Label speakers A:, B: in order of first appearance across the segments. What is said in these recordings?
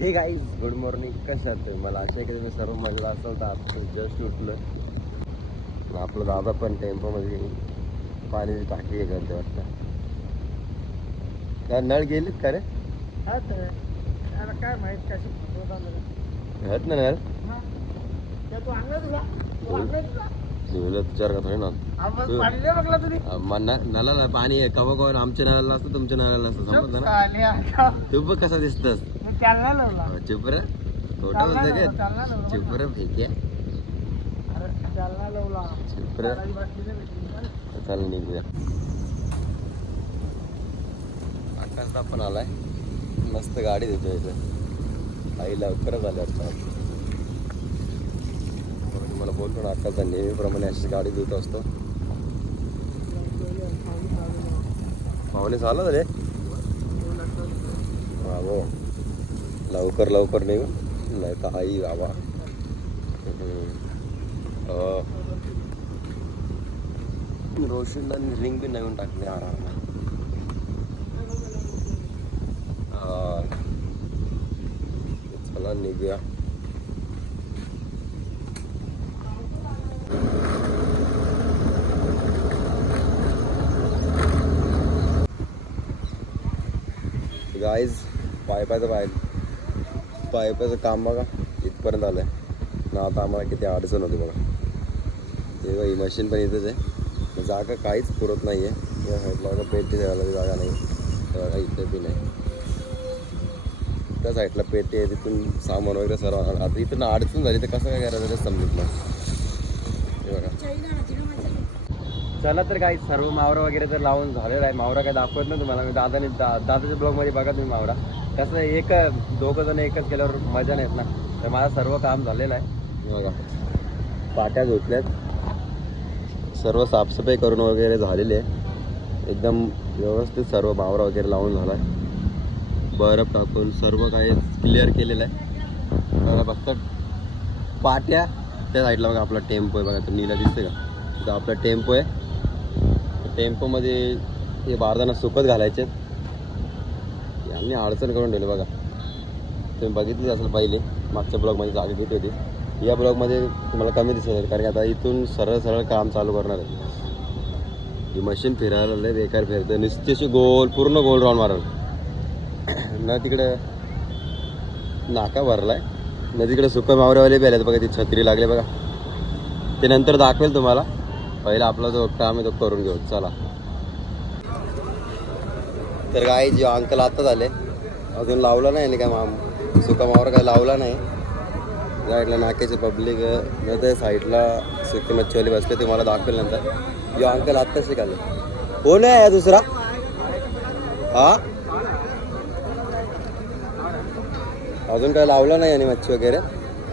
A: हे guys good morning कशा तुम्ही? मला अशा की तुम्ही सर्व मजला असाल. तर आता जस्ट उठलं आपलं दादा पण टेम्पोमध्ये पाण्याची टाकी हे करते वाटतं. काय नळ गेलीत का रे?
B: काय माहीत कशी
A: ना नळ?
B: हा. तुला?
A: विचार ना. नळाला पाणी आहे. कवा कवा आमच्या नळाला नसतं तुमच्या नळाला नसतं समजतं ना. तू बघ कसा दिसतस.
B: मी त्याला लावला
A: चुप रे खोटं
B: चालना
A: बोलतं
B: लावला,
A: काय
B: चालना लावला.
A: चुप रे फेक्या
B: अरे त्याला लावला
A: चुप रे
B: त्याला बाटली नाही भेटली. ना.
A: चल निघूया. आकाश पण आलाय. मस्त गाडी देतो इथे. आई लवकरच आले वाटतं. मला बोलतो ना आकाशचा नेहमीप्रमाणे अशीच गाडी देत असतो. पाहुणे झालं रे? बाबो. लवकर लवकर निघू. नाही तर आई बाबा. रोशन रिंग बी नवीन टाकली आराम चला निघूया. गाईज पायपाचं पाय पाईपाचं काम बघा इथपर्यंत आलं आहे ना आता आम्हाला किती अडचण होती बघा. ते बघा, ही मशीन पण इथेच आहे. जागा काहीच पुरत नाही आहे या साईडला बघा पेटी द्यायला जागा नाही बघा इथे बी नाही. त्या साईडला पेटी आहे तिथून सामान वगैरे सर्व आता इथून अडचण झाली तर कसं काय करायचं समजत नाही. हे बघा. चला तर काही सर्व मावरा वगैरे तर लावून झालेला आहे. मावरा काय दाखवत नाही तुम्हाला. मी दादाने दा दादाच्या ब्लॉगमध्ये बघा तुम्ही मावरा. कसं एक दोघं जण एकच केल्यावर मजा नाहीत ना. तर माझं सर्व काम झालेलं आहे. बघा. पाट्या धुतल्यात. सर्व साफसफाई करून वगैरे झालेली आहे. एकदम व्यवस्थित सर्व मावरा वगैरे लावून झाला आहे. बरफ टाकून सर्व काही क्लिअर केलेलं आहे. बघा फक्त पाट्या त्या साईडला बघा आपला टेम्पो आहे. बघा तर नीला दिसते का? तो आपला टेम्पो आहे. टेम्पोमध्ये हे बारदाना सुकत घालायचे. यांनी अडचण करून ठेवली बघा. तुम्ही बघितली असेल पहिले मागच्या ब्लॉगमध्ये जागा घेतली होती. या ब्लॉगमध्ये तुम्हाला कमी दिसत असेल कारण की आता इथून सरळ सरळ काम चालू करणार आहे. ही मशीन फिरायला लय बेकार फिरते. निश्चितशी गोल पूर्ण गोल राऊंड मारल ना तिकडे नाका भरलाय. ना तिकडे सुकं मावऱ्यावाले बी आले बघा ती छत्री लागले बघा. ते नंतर दाखवेल तुम्हाला. पहिला आपला जो काम आहे तो करून घेऊ. चला. तर काय जे अंकल आता झाले अजून लावलं नाही काय माम? सुका मावर काय लावला नाही. साईडला नाक्याचे पब्लिक न साईडला सुकी मच्छीवाली बसले तुम्हाला दाखवेल नंतर. यो अंकल आत्ता शिकाले कोण आहे या दुसरा? हा? अजून काय लावलं नाही आणि मच्छी वगैरे.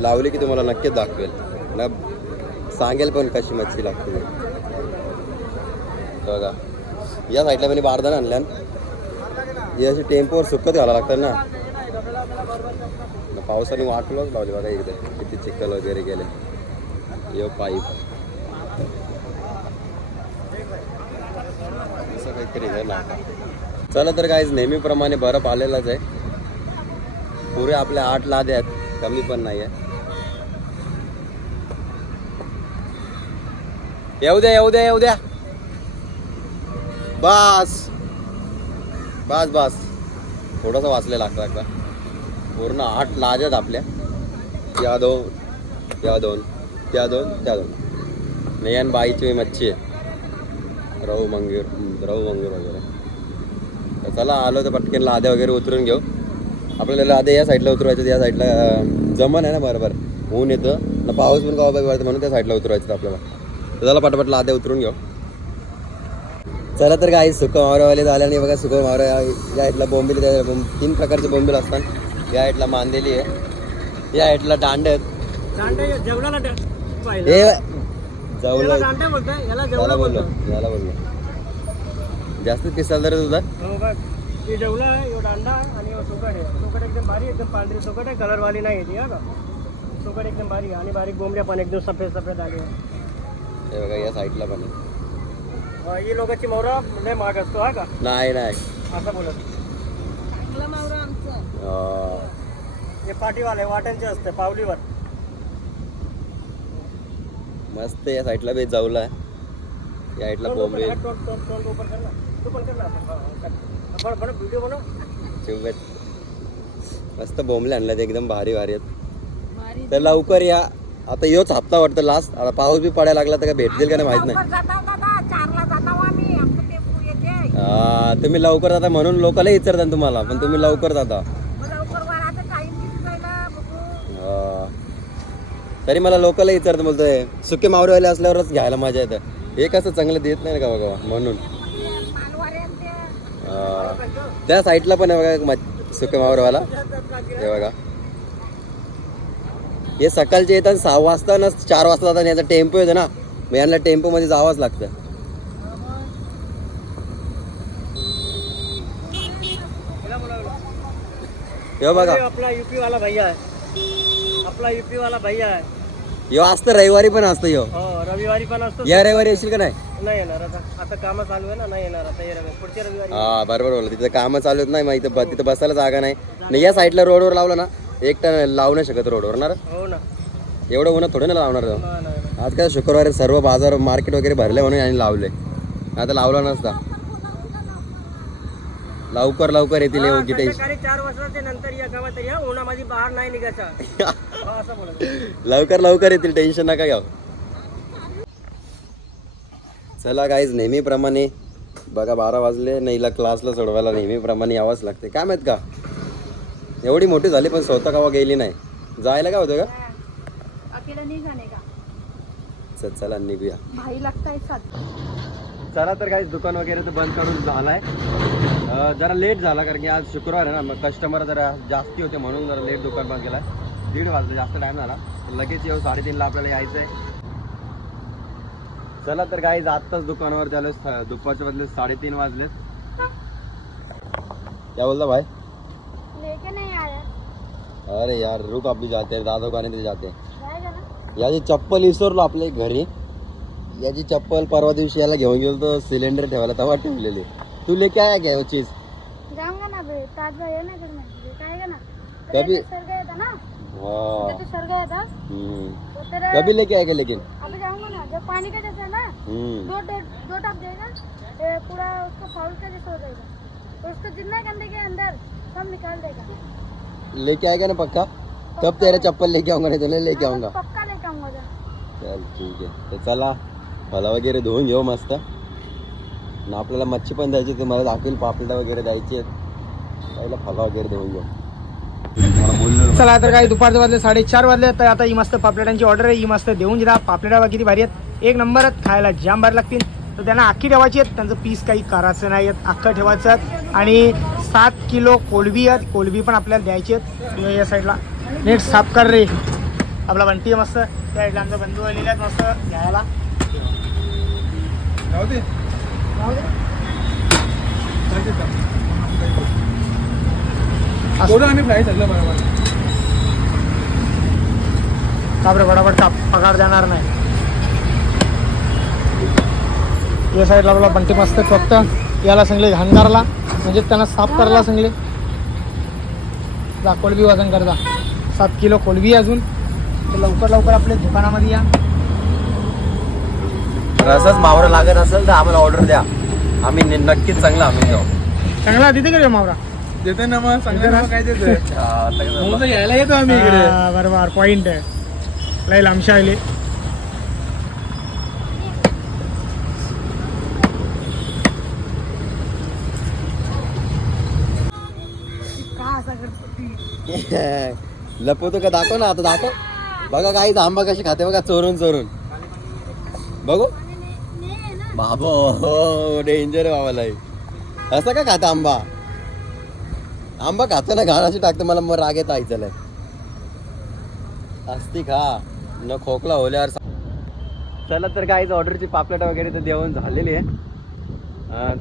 A: लावली की तुम्हाला नक्कीच दाखवेल. ना सांगेल पण कशी मच्छी लागते. बघा. या साईडला मी बारदान आणल्या हे अशी टेम्पोवर सुकत घालावं लागतात ना. पावसाने वाटलोच लावली बघा एकदा. किती चिखल वगैरे गेले यो पाईप असं काहीतरी ना चला तर काहीच नेहमीप्रमाणे बर्फ आलेलाच आहे. पुरे आपल्या आठ लादे आहेत. कमी पण नाही आहे येऊ द्या येऊ द्या येऊ द्या. बस. बस बस. थोडंसं वाचले लागतं लागतं पूर्ण आठ लाज आपल्या. या दोन या दोन त्या दोन त्या दोन. नयन बाईची मच्छी आहे. रहू मंगीर रहू मंगीर वगैरे. तर चला आलो तर पटकन लाद्या वगैरे उतरून घेऊ. आपल्याला लाद्या या साईडला उतरवायचं या साईडला जमन आहे ना बरोबर. ऊन येतं. ना पाऊस पण गावा वाढतं म्हणून त्या साईडला उतरवायचं आपल्याला. तर चला पटापट लाद्या उतरून घेऊ. चला तर काही सुकं मावऱ्यावाले झाले आणि बघा सुकं मावऱ्या या बोंबिल तीन प्रकारचे बोंबील असतात. या साईडला मांदेली आहे. या साईडला दांड आहेत.
B: याला
A: बोललो. याला बोललो. जास्त पिसाल तर तुझा?
B: हो जेवला आहे यो दांडा आणि सोकट आहे. सोकट एकदम बारीक एकदम पांढरी सोकट आहे कलरवाली नाही हा का सोकट एकदम आहे आणि बारीक बोंबड्या पण एकदम सफेद सफेद आली आहे
A: हे बघा या साईडला पण आहे.
B: अं, ही लोकांची मोहरा लय महाग असतो हा का?
A: नाही नाही.
B: असं बोलत.
A: अं,
B: हे पाठीवाले वाट्यांचे असते पावलीवर.
A: मस्त या साईडला बी जाऊला. आहे या साईडला
B: तोंड
A: बॉम्बे.
B: open कर, तोंड- तोंड- तोंड open कर ना. तू पण कर ना. हा, हा, कर. आपण- आपण व्हिडिओ बनव
A: चिवगट मस्त बोंबले आणल्यात एकदम भारी भारी आहेत. तर लवकर या. आता योच हप्ता वाटतं लास्ट आता पाऊस बी पडायला लागला तर काय भेटतील का नाही माहीत नाही. हा, तुम्ही लवकर जाता म्हणून लोकांना विचारतात तुम्हाला पण तुम्ही लवकर जाता. हा. तरी मला लोकांना विचारतं बोलतोय सुके मावरेवाले असल्यावरच घ्यायला मजा येतं. हे कसं चांगलं देत नाही ना का बघा म्हणून. हा. त्या साईडला पण आहे बघा सुके मावरेवाला. हे बघा. हे सकाळचे येतात सहा वाजता ना चार वाजता जातात याचा टेम्पो येतो ना मग यांना टेम्पो मध्ये जावंच लागतं. हे बघा.
B: आपला युपी वाला भैया आहे. आपला युपी वाला भैया आहे.
A: यो असतं रविवारी पण असतं यो.
B: हो रविवारी पण असतो.
A: या रविवारी येशील का नाही?
B: नाही येणार आता. आता काम चालू आहे ना नाही येणार आता हे रविवारी. पुढच्या रविवारी.
A: हा बरोबर बोलला. तिथं कामं चालू आहेत नाही माहिती तिथं बसायला जागा नाही. नाही या साईडला रोडवर लावलं ना एक टन लावू नाही शकत रोडवर ना.
B: हो ना.
A: एवढं उन्हा थोडं ना लावणार तो.
B: नाही, नाही, नाही.
A: आज काय शुक्रवारी सर्व बाजार मार्केट वगैरे भरले म्हणून यांनी लावले. आता लावला नसता. लवकर लवकर येतील
B: संध्याकाळी चार वाजताच्या नंतर या गावात या उन्हामध्ये बाहेर नाही निघायचा. हा, असं बोलत
A: लवकर लवकर येतील टेन्शन नका घ्या चला काहीच नेहमीप्रमाणे बघा बारा वाजले नाही क्लासला सोडवायला नेहमीप्रमाणे यावंच लागते. काय माहीत का? एवढी मोठी झाली पण स्वतः कवा गेली नाही. जायला काय होतं का?
C: अकेला नहीं जाने का?
A: चल चला निघूया.
C: भाई लगता है साथ
A: चला तर काही दुकान वगैरे तर बंद करून झालाय. अं, जरा लेट झाला कारण की आज शुक्रवार आहे ना मग कस्टमर जरा जास्ती होते म्हणून जरा लेट दुकान बंद केलाय. दीड वाजता जास्त टाइम झाला. लगेच येऊ साडेतीनला आपल्याला यायचंय. चला तर काही आत्ताच दुकानावर झालं दुपारच्या बदले साडेतीन वाजलेत. क्या बोलता भाई? अरे यार रुक अभी जाते हैं दादा दुकाने ते जाते हैं.
C: जाएगा ना
A: याची चप्पल विसरलो आपल्या घरी। याची चप्पल परवा दिवशी याला घेऊन गेलो तो सिलेंडर ठेवायला तेव्हा ठेवलेली तू लेके आया क्या वो चीज?
C: जाऊंगा ना बे ताज भाई है ना घर में लेके आएगा ना
A: कभी-
C: तेरे तो सर गया था ना?
A: हाँ
C: तेरे तो सर गया था
A: हम्म.
C: तो तेरा
A: कभी लेके आएगा लेकिन?
C: अभी जाऊंगा ना जब पानी का जैसा है ना
A: हम्म.
C: दो दो दो टप देगा ये पूरा उसको फाउल का जैसा हो जाएगा। तो उसको जितना गंदे के अंदर सब निकाल देगा।
A: लेके आएगा ना पक्का? कब तेरा चप्पल लेके आऊंगा नहीं तो नहीं लेके आऊंगा।
C: पक्का लेके आऊंगा जा।
A: चल ठीक आहे तर चला। फळं वगैरे धुवून घेऊ मस्त। आणि आपल्याला मच्छी पण द्यायची तुम्हाला दाखवेल पापडा वगैरे द्यायचे पहिला फळं वगैरे धुवून घेऊ.
B: चला तर काही दुपारचे वाजले साडेचार वाजले तर आता ही मस्त पापलेटांची ऑर्डर आहे. ही मस्त देऊन दिला. पापलेटा किती भारी आहेत. एक नंबर आहेत खायला जाम भारी लागतील. तर त्यांना अख्खी ठेवायची आहेत. त्यांचं पीस काही करायचं नाही आहेत अख्खं ठेवायचं आणि सात किलो कोलबी आहेत. कोलबी पण आपल्याला द्यायची आहेत. या- साईडला नीट साफ कर रे. आपला बंटी आहे मस्त. त्या साईडला आमचा बंधू आलेले आहेत मस्त घ्यायला. कापरे फटाफट काप पगार देणार नाही. या साईडला आपला बंटी मस्त फक्त. याला सांगले घाणगारला म्हणजे त्यांना साफ करायला सांगले. जा कोलबी वजन करता सात किलो कोलबी आहे अजून. तर लवकर लवकर आपल्या दुकानामध्ये या.
A: असंच मावरं लागत असेल तर आम्हाला ऑर्डर द्या. आम्ही नि- नक्कीच चांगलं आम्ही जाऊ
B: चांगला तिथे करूया मावरा?
D: देते ना मग सांगा ना? काय देते?
A: हा, तर-
D: मग. यायला येतो आम्ही इकडे.
B: हा, बरोबर. पॉइंट आहे. लय लांबशा आले.
A: लपवतो का दाखव ना आता दाखव. बघा काही आंबा कशी खाते बघा चोरून चोरून. बघू. बाबो हो डेंजर बाबाला हे. असं का खाता आंबा? आंबा खातो ना घाणाशी टाकतो मला मग राग येत आईचं असती खा. न खोकला होल्यावर चला तर काहीच ऑर्डरची पापलेट वगैरे तर देऊन झालेली आहे.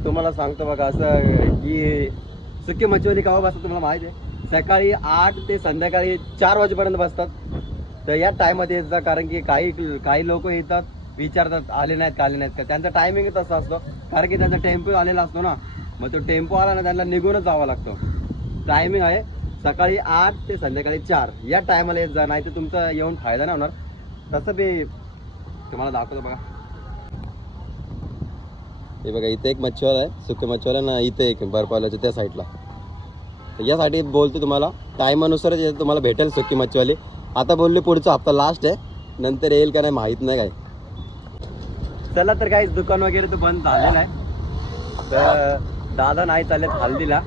A: तुम्हाला सांगतो बघा असं की सुकी मच्छीवाली केव्हा बस तुम्हाला माहिती आहे. सकाळी आठ ते संध्याकाळी चार वाजेपर्यंत बसतात. तर या टाईममध्ये येतात कारण की काही काही लोक येतात विचारतात आले नाहीत का आले नाहीत का? त्यांचा टायमिंग असा असतो. कारण की त्यांचा टेम्पो आलेला असतो ना. मग तो टेम्पो आला ना त्यांना निघूनच जावा लागतो. टायमिंग आहे सकाळी आठ ते संध्याकाळी चार. या टायमाला येत जा नाही तर तुमचा येऊन फायदा नाही होणार. तसं बी तुम्हाला दाखवतो बघा. हे बघा इथे एक मच्छीवाला आहे. सुके मच्छीवाला ना इथे एक बर्फावल्याच्या त्या साईडला यासाठी बोलतो तुम्हाला टायमानुसारच येतं तुम्हाला भेटेल सुकी मच्छीवाली. आता बोलले पुढचा हप्ता लास्ट आहे नंतर येईल का नाही माहीत नाही काय. चला तर काही दुकान वगैरे तो बंद झालेला आहे. तर दादा नाही चालले हल्दीला.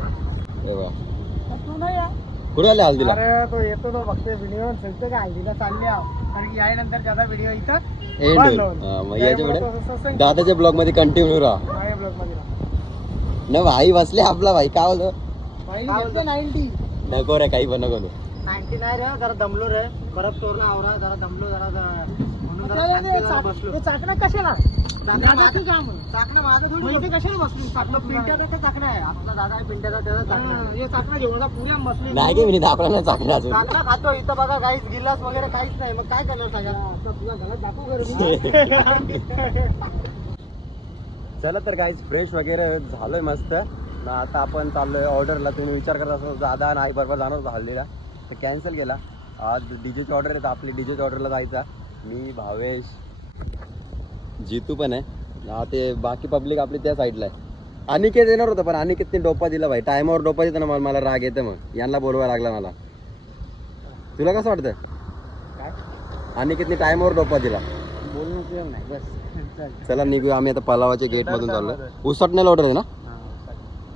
A: कुठे आले हल्दीला?
B: अरे तो येतो तो बघते व्हिडिओ सांगतो का हल्दीला चालले आहो. कारण की यानंतर ज्यादा व्हिडिओ इथं
A: एंड
B: बंद
A: होईल.
B: होईल.
A: हा, मग
B: त्यामुळे
A: याच्या
B: तो असं सांगतो.
A: दादाच्या ब्लॉगमध्ये कंटिन्यू राहा.
B: ब्लॉगमध्ये. राहा.
A: न भाई बसले आपला भाई काय बोलतो?
B: काय बोलतो? 90
A: नको रे काही पण नको रे.
B: 90 नाही रे जरा दमलो रे. परत तोरला आवरा जरा दमलो जरा म्हणून शांती बसलो.
C: चाकणं कशाला? दादाचं काम
B: चाकणं माझं थोडी
C: म्हणजे कशाला बसली?
B: आपलं पिंट्याचं ते चाकणं आहे. आपला दादा आहे पिंट्याचा त्याचं चाकणं. हे चाकणं घेऊन पुऱ्या बसली.
A: नाही की मी दाखवला नाही चाकणं
B: खातो इथं बघा काहीच गिलास वगैरे काहीच नाही. मग काय करणार सगळ्यात तुला घरात दाखवू करू
A: चला तर काही फ्रेश वगैरे झालोय मस्त. ना आता आपण चाललोय ऑर्डरला तुम्ही विचार करत असाल दादा नाही बरोबर जाणार होता हल्लीला. तर कॅन्सल केला. आज डीजेची ऑर्डर आहे तर आपली डीजेच्या ऑर्डरला जायचा. मी भावेश जितू पण आहे. हा ते बाकी पब्लिक आपली त्या साईडला आहे. अनिकेत येणार होतं पण अनिकेतने डोपा दिला भाई. टायमावर डोपा देतं ना मला मला राग येतं मग यांना बोलवा लागला मला. तुला कसं वाटतं
B: काय?
A: अनिकेतने टायमावर डोपा दिला.
B: बोलणं नाही बस. चल.
A: निघूया. आम्ही आता पलावाच्या गेट मधून चाललोय. उसटण्याला ऑर्डर आहे ना?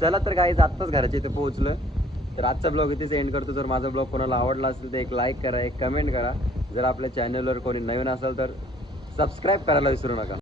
A: चला तर काहीच आत्ताच घराच्या इथे पोहोचलं. तर आजचा ब्लॉग इथेच एंड करतो. जर माझा ब्लॉग कोणाला आवडला असेल तर एक लाईक करा एक कमेंट करा. जर आपल्या चॅनलवर कोणी नवीन असेल तर सबस्क्राईब करायला विसरू नका.